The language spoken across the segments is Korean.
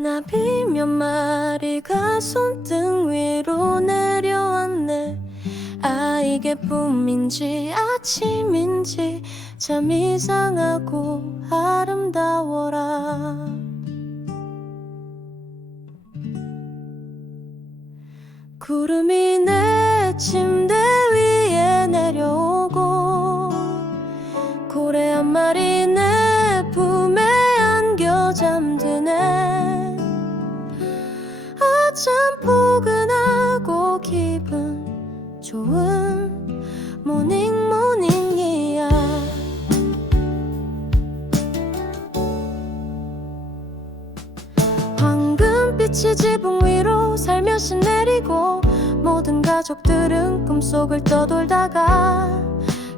나비 몇 마리가 손등 위로 내려왔네. 아 이게 봄인지 아침인지 참 이상하고 아름다워라. 구름이 내 침대 참 포근하고 기분 좋은 모닝 모닝이야. 황금빛이 지붕 위로 살며시 내리고 모든 가족들은 꿈속을 떠돌다가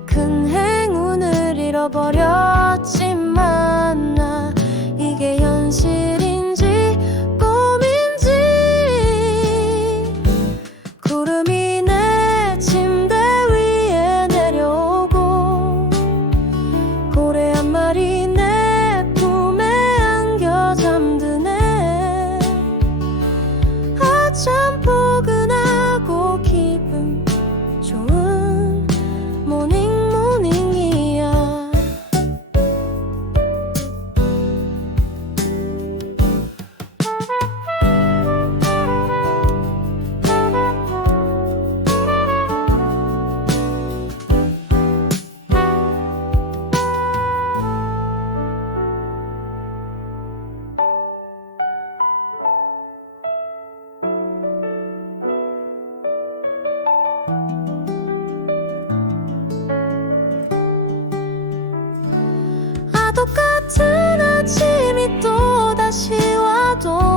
큰 행운을 잃어버렸 아 똑같은 아침이 또 다시 와도